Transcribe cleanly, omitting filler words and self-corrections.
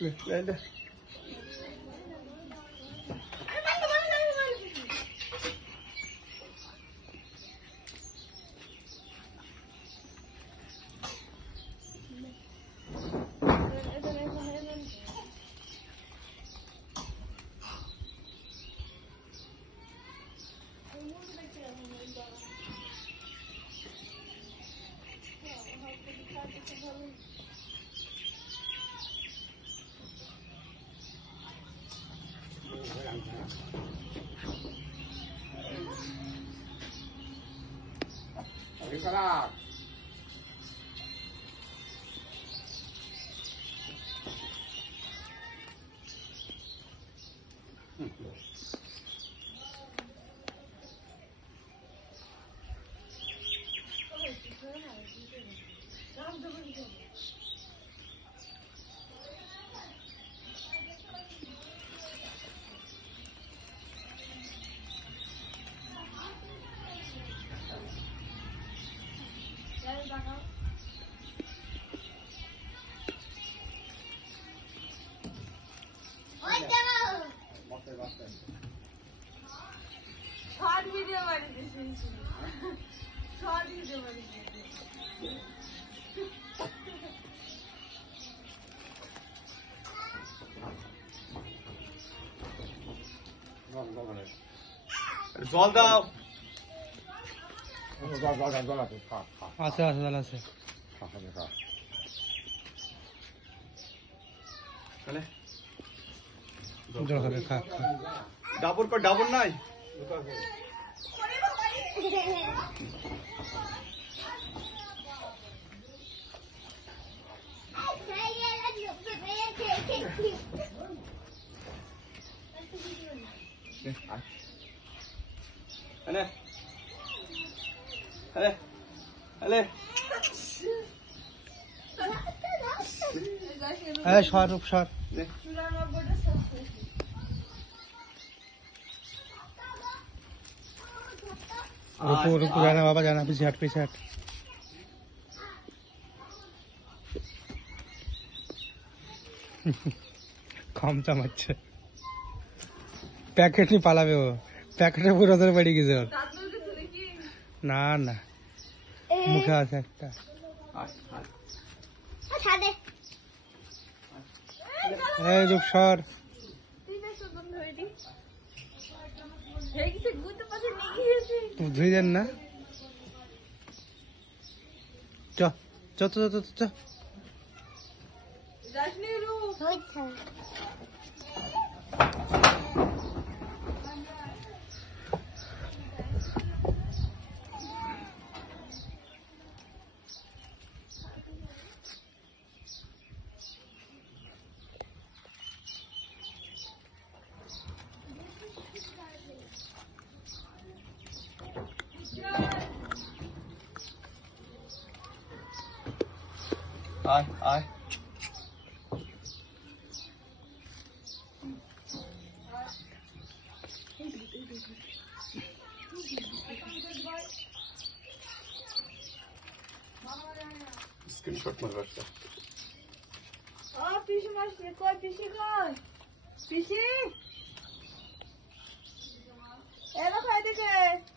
ले Salah. Short video वाली this short video वाली জল দাও জল আছে আছে জল আছে চলে জল খাবে খা ডাবর কো ডাবর নাই अले अले अले अरे शॉट रुक शॉट रुको रुको जाना बाबा जाना पीछे हट कम चमच पैकेट नहीं पालाबे वो पैकेटे পুরো ধরে পড়ে গেছে না না মুখে আছে একটা ছাড়ে এই রুক সর তুই না সুগন্ধ হইদি হেগিছে গুতে পাশে নিয়ে গিয়েছে তুই ধুই দেন না চ চ চ চ চ যাসনি রু হইছে आय आय स्क्रीनशॉट मार रखता पीछे मार कोई पीछे कौन पीछे ए लो खाई दे के